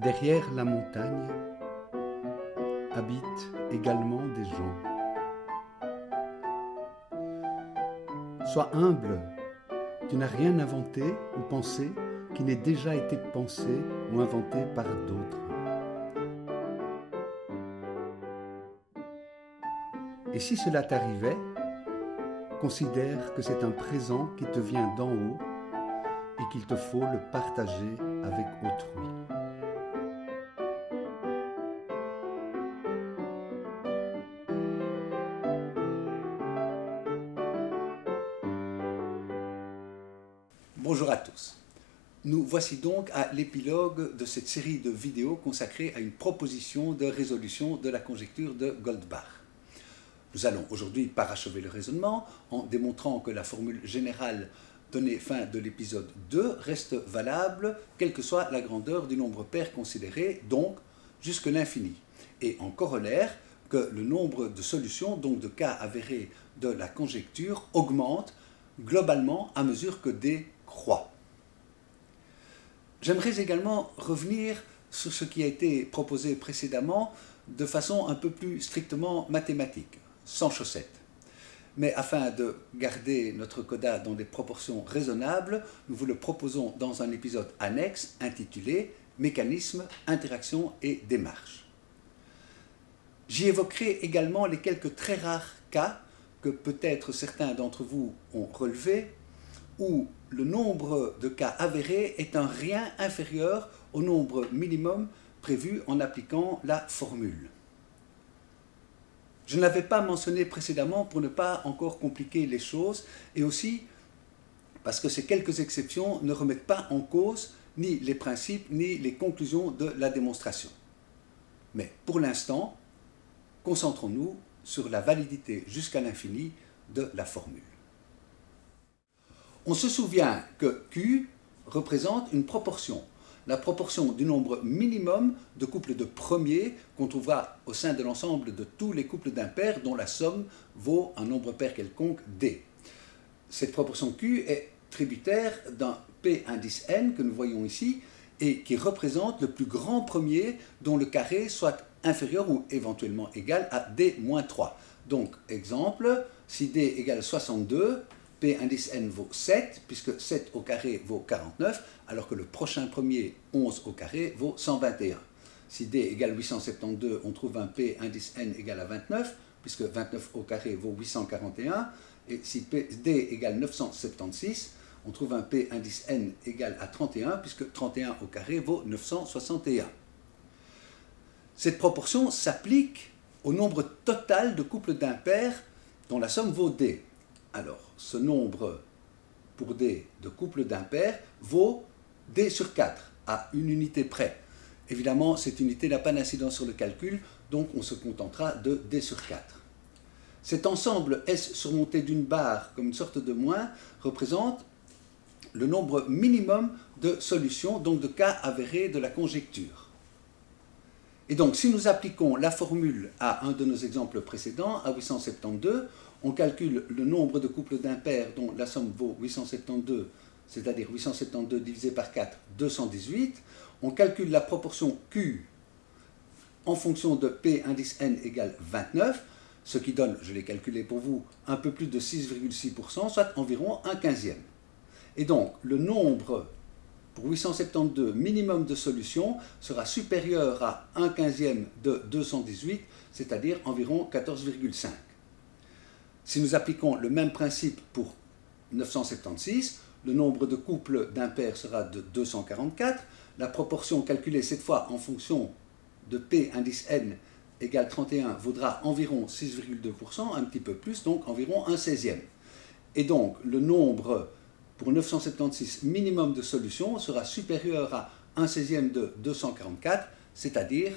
Derrière la montagne habitent également des gens. Sois humble, tu n'as rien inventé ou pensé qui n'ait déjà été pensé ou inventé par d'autres. Et si cela t'arrivait, considère que c'est un présent qui te vient d'en haut et qu'il te faut le partager avec autrui. Bonjour à tous. Nous voici donc à l'épilogue de cette série de vidéos consacrée à une proposition de résolution de la conjecture de Goldbach. Nous allons aujourd'hui parachever le raisonnement en démontrant que la formule générale donnée fin de l'épisode 2 reste valable quelle que soit la grandeur du nombre pair considéré, donc jusque l'infini, et en corollaire que le nombre de solutions, donc de cas avérés de la conjecture, augmente globalement à mesure que D croît. J'aimerais également revenir sur ce qui a été proposé précédemment de façon un peu plus strictement mathématique, sans chaussettes. Mais afin de garder notre coda dans des proportions raisonnables, nous vous le proposons dans un épisode annexe intitulé « Mécanisme, interaction et démarche ». J'y évoquerai également les quelques très rares cas que peut-être certains d'entre vous ont relevés, où le nombre de cas avérés est un rien inférieur au nombre minimum prévu en appliquant la formule. Je ne l'avais pas mentionné précédemment pour ne pas encore compliquer les choses, et aussi parce que ces quelques exceptions ne remettent pas en cause ni les principes ni les conclusions de la démonstration. Mais pour l'instant, concentrons-nous sur la validité jusqu'à l'infini de la formule. On se souvient que Q représente une proportion, la proportion du nombre minimum de couples de premiers qu'on trouvera au sein de l'ensemble de tous les couples d'impairs dont la somme vaut un nombre pair quelconque D. Cette proportion Q est tributaire d'un P indice N que nous voyons ici et qui représente le plus grand premier dont le carré soit inférieur ou éventuellement égal à D-3. Donc, exemple, si D égale 62, P indice N vaut 7, puisque 7 au carré vaut 49, alors que le prochain premier, 11 au carré, vaut 121. Si D égale 872, on trouve un P indice N égal à 29, puisque 29 au carré vaut 841, et si D égale 976, on trouve un P indice N égal à 31, puisque 31 au carré vaut 961. Cette proportion s'applique au nombre total de couples d'impairs dont la somme vaut D. Alors, ce nombre pour D de couples d'impairs vaut D sur 4, à une unité près. Évidemment, cette unité n'a pas d'incidence sur le calcul, donc on se contentera de D sur 4. Cet ensemble S surmonté d'une barre comme une sorte de moins représente le nombre minimum de solutions, donc de cas avérés de la conjecture. Et donc, si nous appliquons la formule à un de nos exemples précédents, à 872, on calcule le nombre de couples d'impairs dont la somme vaut 872, c'est-à-dire 872 divisé par 4, 218. On calcule la proportion Q en fonction de P indice N égale 29, ce qui donne, je l'ai calculé pour vous, un peu plus de 6,6%, soit environ un quinzième. Et donc, le nombre pour 872 minimum de solutions sera supérieur à 1 quinzième de 218, c'est-à-dire environ 14,5. Si nous appliquons le même principe pour 976, le nombre de couples d'impairs sera de 244, la proportion calculée cette fois en fonction de P indice N égale 31 vaudra environ 6,2%, un petit peu plus, donc environ 1 seizième. Et donc le nombre pour 976 minimum de solutions sera supérieur à 1 seizième de 244, c'est-à-dire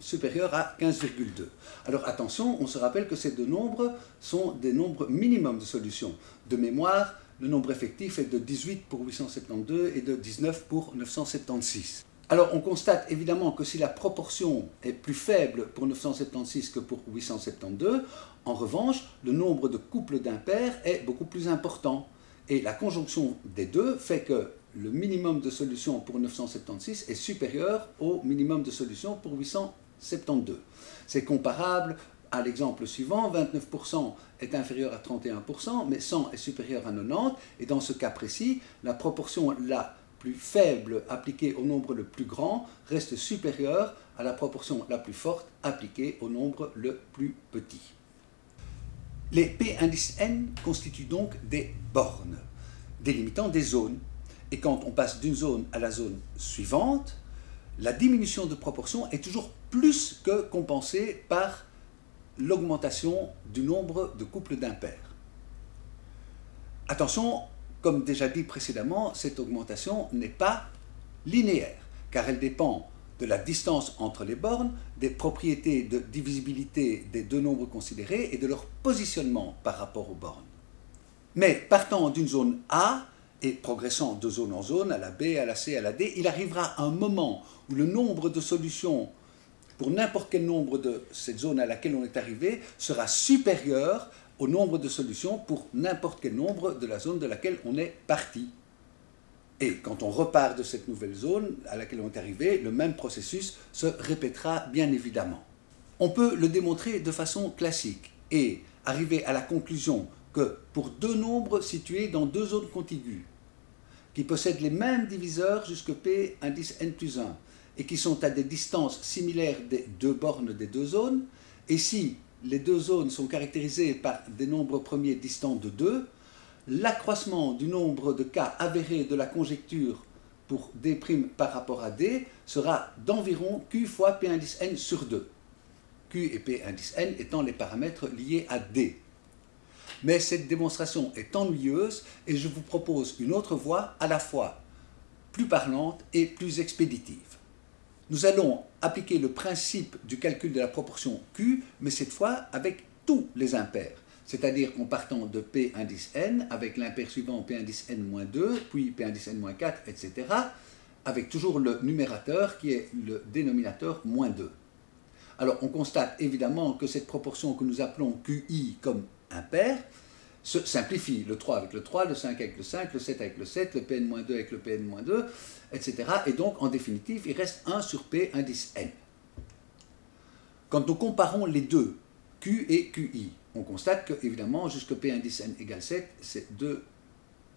supérieur à 15,2. Alors attention, on se rappelle que ces deux nombres sont des nombres minimums de solutions. De mémoire, le nombre effectif est de 18 pour 872 et de 19 pour 976. Alors on constate évidemment que si la proportion est plus faible pour 976 que pour 872, en revanche, le nombre de couples d'impairs est beaucoup plus important. Et la conjonction des deux fait que le minimum de solution pour 976 est supérieur au minimum de solution pour 872. C'est comparable à l'exemple suivant, 29% est inférieur à 31%, mais 100 est supérieur à 90, et dans ce cas précis, la proportion la plus faible appliquée au nombre le plus grand reste supérieure à la proportion la plus forte appliquée au nombre le plus petit. Les P indice n constituent donc des bornes, délimitant des zones, et quand on passe d'une zone à la zone suivante, la diminution de proportion est toujours plus que compensée par l'augmentation du nombre de couples d'impairs. Attention, comme déjà dit précédemment, cette augmentation n'est pas linéaire, car elle dépend de la distance entre les bornes, des propriétés de divisibilité des deux nombres considérés et de leur positionnement par rapport aux bornes. Mais partant d'une zone A et progressant de zone en zone, à la B, à la C, à la D, il arrivera un moment où le nombre de solutions pour n'importe quel nombre de cette zone à laquelle on est arrivé sera supérieur au nombre de solutions pour n'importe quel nombre de la zone de laquelle on est parti. Et quand on repart de cette nouvelle zone à laquelle on est arrivé, le même processus se répétera bien évidemment. On peut le démontrer de façon classique et arriver à la conclusion que pour deux nombres situés dans deux zones contiguës, qui possèdent les mêmes diviseurs jusque P indice n plus 1, et qui sont à des distances similaires des deux bornes des deux zones, et si les deux zones sont caractérisées par des nombres premiers distants de 2, l'accroissement du nombre de cas avérés de la conjecture pour D' par rapport à D sera d'environ Q fois P indice n sur 2. Q et P indice n étant les paramètres liés à D. Mais cette démonstration est ennuyeuse et je vous propose une autre voie à la fois plus parlante et plus expéditive. Nous allons appliquer le principe du calcul de la proportion Q, mais cette fois avec tous les impairs. C'est-à-dire qu'en partant de P indice n, avec l'impair suivant P indice n-2, puis P indice n-4, etc., avec toujours le numérateur qui est le dénominateur -2. Alors on constate évidemment que cette proportion que nous appelons QI comme impair se simplifie, le 3 avec le 3, le 5 avec le 5, le 7 avec le 7, le Pn-2 avec le Pn-2, etc. Et donc en définitive il reste 1 sur P indice n. Quand nous comparons les deux, Q et QI, on constate que, évidemment, jusque P indice n égale 7, ces deux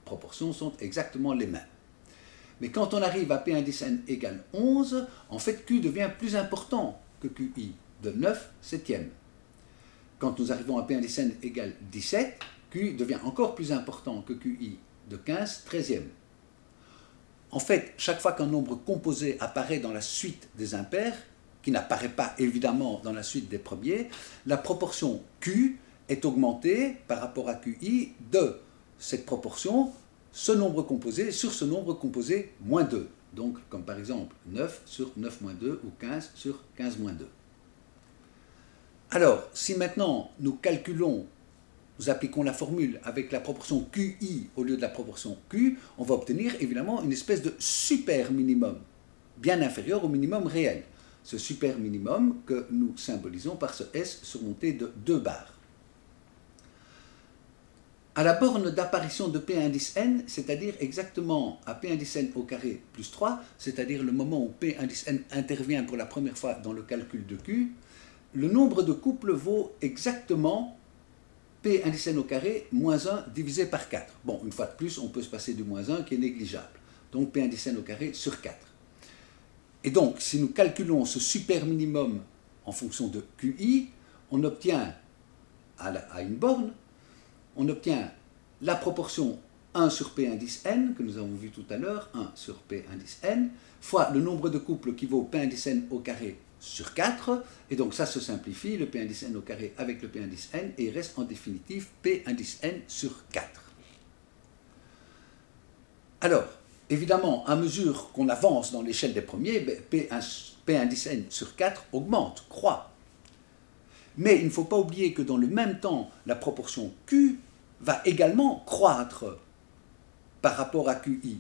proportions sont exactement les mêmes. Mais quand on arrive à P indice n égale 11, en fait, Q devient plus important que QI, de 9 septièmes. Quand nous arrivons à P indice n égale 17, Q devient encore plus important que QI, de 15 treizièmes. En fait, chaque fois qu'un nombre composé apparaît dans la suite des impairs, qui n'apparaît pas évidemment dans la suite des premiers, la proportion Q est augmentée par rapport à QI de cette proportion, ce nombre composé sur ce nombre composé -2. Donc, comme par exemple 9 sur 9-2 ou 15 sur 15-2. Alors, si maintenant nous calculons, nous appliquons la formule avec la proportion QI au lieu de la proportion Q, on va obtenir évidemment une espèce de super minimum, bien inférieur au minimum réel. Ce super minimum que nous symbolisons par ce S surmonté de 2 barres. À la borne d'apparition de P indice n, c'est-à-dire exactement à P indice n au carré plus 3, c'est-à-dire le moment où P indice n intervient pour la première fois dans le calcul de Q, le nombre de couples vaut exactement P indice n au carré moins 1 divisé par 4. Bon, une fois de plus, on peut se passer du moins 1 qui est négligeable. Donc P indice n au carré sur 4. Et donc, si nous calculons ce super minimum en fonction de QI, on obtient, à une borne, on obtient la proportion 1 sur P indice n, que nous avons vu tout à l'heure, 1 sur P indice n, fois le nombre de couples qui vaut P indice n au carré sur 4, et donc ça se simplifie, le P indice n au carré avec le P indice n, et il reste en définitive P indice n sur 4. Alors, évidemment, à mesure qu'on avance dans l'échelle des premiers, P indice n sur 4 augmente, croît. Mais il ne faut pas oublier que dans le même temps, la proportion Q va également croître par rapport à QI.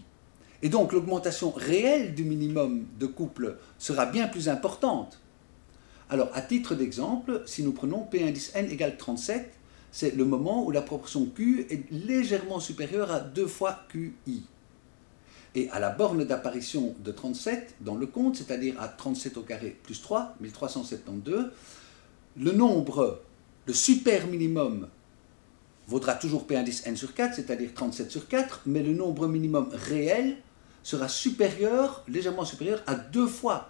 Et donc l'augmentation réelle du minimum de couple sera bien plus importante. Alors, à titre d'exemple, si nous prenons P indice n égale 37, c'est le moment où la proportion Q est légèrement supérieure à 2 fois QI. Et à la borne d'apparition de 37 dans le compte, c'est-à-dire à 37 au carré plus 3, 1372, le super minimum vaudra toujours P indice n sur 4, c'est-à-dire 37 sur 4, mais le nombre minimum réel sera supérieur, légèrement supérieur à 2 fois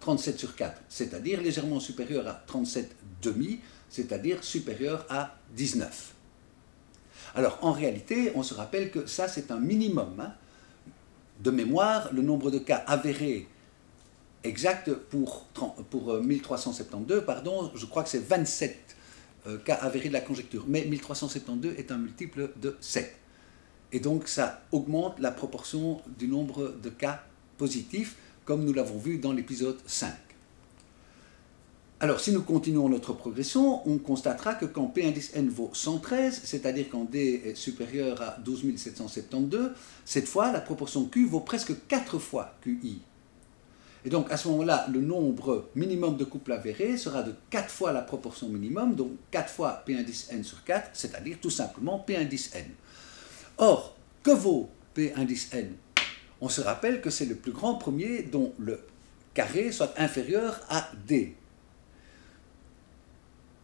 37 sur 4, c'est-à-dire légèrement supérieur à 37 demi, c'est-à-dire supérieur à 19. Alors en réalité, on se rappelle que ça c'est un minimum. Hein. De mémoire, le nombre de cas avérés exact pour 1372, pardon, je crois que c'est 27 cas avérés de la conjecture, mais 1372 est un multiple de 7. Et donc ça augmente la proportion du nombre de cas positifs, comme nous l'avons vu dans l'épisode 5. Alors si nous continuons notre progression, on constatera que quand P indice n vaut 113, c'est-à-dire quand D est supérieur à 12 772, cette fois la proportion Q vaut presque 4 fois QI. Et donc à ce moment-là, le nombre minimum de couples avérés sera de 4 fois la proportion minimum, donc 4 fois P indice n sur 4, c'est-à-dire tout simplement P indice n. Or, que vaut P indice n? On se rappelle que c'est le plus grand premier dont le carré soit inférieur à D.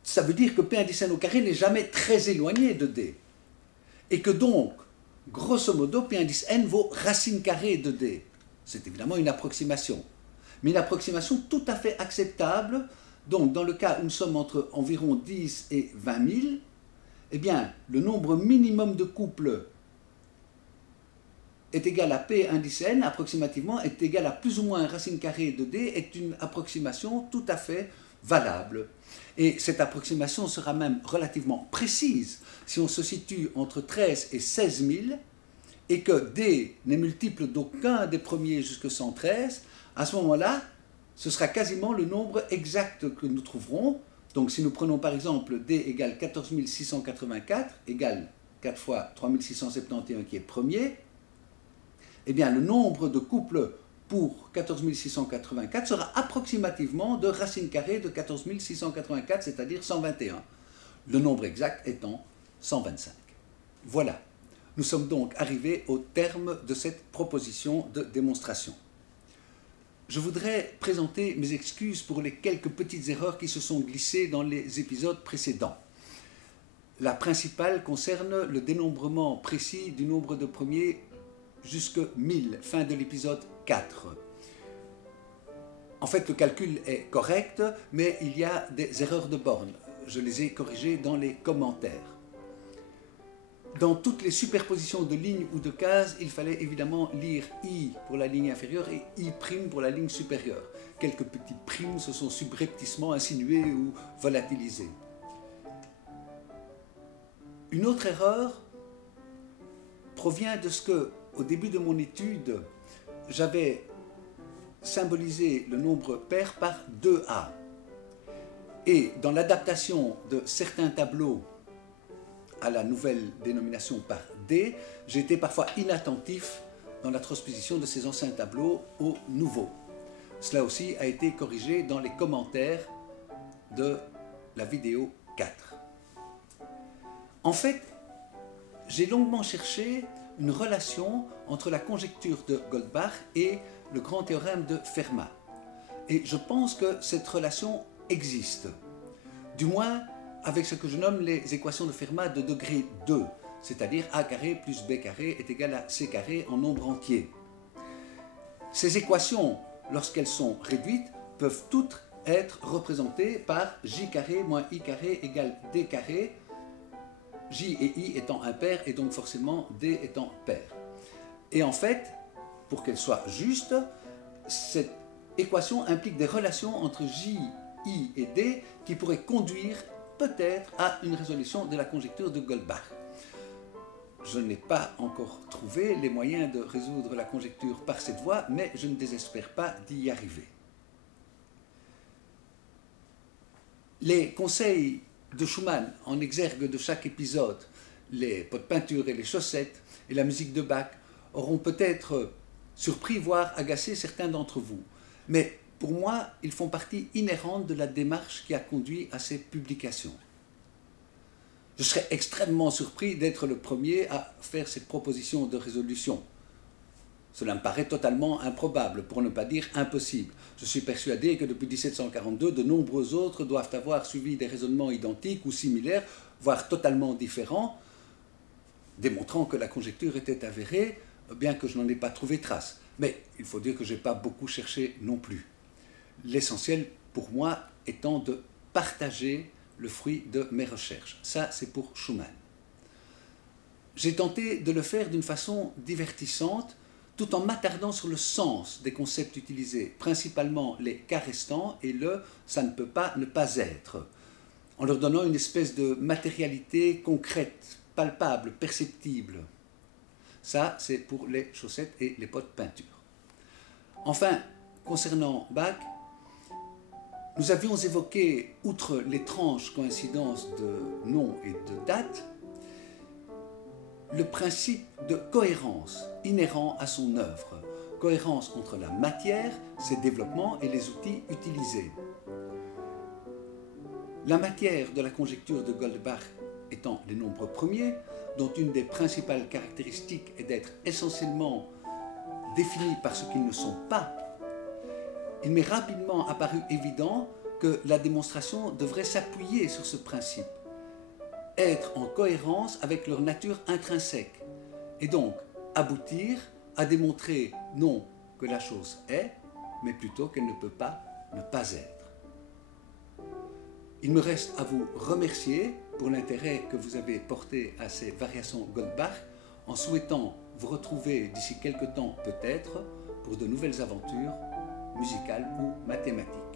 Ça veut dire que P indice n au carré n'est jamais très éloigné de D. Et que donc, grosso modo, P indice n vaut racine carrée de D. C'est évidemment une approximation. Mais une approximation tout à fait acceptable. Donc, dans le cas où nous sommes entre environ 10 et 20 000, eh bien, le nombre minimum de couples est égal à P indice n, approximativement, est égal à plus ou moins racine carrée de D, est une approximation tout à fait valable. Et cette approximation sera même relativement précise si on se situe entre 13 et 16 000 et que D n'est multiple d'aucun des premiers jusque 113. À ce moment-là, ce sera quasiment le nombre exact que nous trouverons. Donc si nous prenons par exemple D égale 14 684 égale 4 fois 3671 qui est premier, eh bien le nombre de couples pour 14 684 sera approximativement de racine carrée de 14 684, c'est-à-dire 121. Le nombre exact étant 125. Voilà. Nous sommes donc arrivés au terme de cette proposition de démonstration. Je voudrais présenter mes excuses pour les quelques petites erreurs qui se sont glissées dans les épisodes précédents. La principale concerne le dénombrement précis du nombre de premiers jusqu'à 1000, fin de l'épisode 4. En fait, le calcul est correct, mais il y a des erreurs de borne. Je les ai corrigées dans les commentaires. Dans toutes les superpositions de lignes ou de cases, il fallait évidemment lire I pour la ligne inférieure et I' pour la ligne supérieure. Quelques petits primes se sont subrepticement insinués ou volatilisés. Une autre erreur provient de ce que, au début de mon étude, j'avais symbolisé le nombre pair par 2A. Et dans l'adaptation de certains tableaux à la nouvelle dénomination par D, j'ai été parfois inattentif dans la transposition de ces anciens tableaux aux nouveaux. Cela aussi a été corrigé dans les commentaires de la vidéo 4. En fait, j'ai longuement cherché une relation entre la conjecture de Goldbach et le grand théorème de Fermat. Et je pense que cette relation existe. Du moins, avec ce que je nomme les équations de Fermat de degré 2, c'est-à-dire A carré plus B carré est égal à C carré en nombre entier. Ces équations, lorsqu'elles sont réduites, peuvent toutes être représentées par J carré moins I carré égale D carré, J et I étant impaires et donc forcément D étant pair. Et en fait, pour qu'elle soit juste, cette équation implique des relations entre J, I et D qui pourraient conduire peut-être à une résolution de la conjecture de Goldbach. Je n'ai pas encore trouvé les moyens de résoudre la conjecture par cette voie, mais je ne désespère pas d'y arriver. Les conseils de Schumann en exergue de chaque épisode, les pots de peinture et les chaussettes et la musique de Bach auront peut-être surpris, voire agacé certains d'entre vous. Mais pour moi, ils font partie inhérente de la démarche qui a conduit à ces publications. Je serais extrêmement surpris d'être le premier à faire cette proposition de résolution. Cela me paraît totalement improbable, pour ne pas dire impossible. Je suis persuadé que depuis 1742, de nombreux autres doivent avoir suivi des raisonnements identiques ou similaires, voire totalement différents, démontrant que la conjecture était avérée, bien que je n'en ai pas trouvé trace. Mais il faut dire que je n'ai pas beaucoup cherché non plus. L'essentiel pour moi étant de partager le fruit de mes recherches. Ça, c'est pour Schumann. J'ai tenté de le faire d'une façon divertissante, tout en m'attardant sur le sens des concepts utilisés, principalement les cas restants et le « ça ne peut pas ne pas être », en leur donnant une espèce de matérialité concrète, palpable, perceptible. Ça, c'est pour les chaussettes et les pots de peinture. Enfin, concernant Bach, nous avions évoqué, outre l'étrange coïncidence de nom et de date, le principe de cohérence inhérent à son œuvre, cohérence entre la matière, ses développements et les outils utilisés. La matière de la conjecture de Goldbach étant les nombres premiers, dont une des principales caractéristiques est d'être essentiellement définis par ce qu'ils ne sont pas, il m'est rapidement apparu évident que la démonstration devrait s'appuyer sur ce principe, être en cohérence avec leur nature intrinsèque, et donc aboutir à démontrer non que la chose est, mais plutôt qu'elle ne peut pas ne pas être. Il me reste à vous remercier pour l'intérêt que vous avez porté à ces variations Goldbach, en souhaitant vous retrouver d'ici quelque temps peut-être pour de nouvelles aventures musicales ou mathématiques.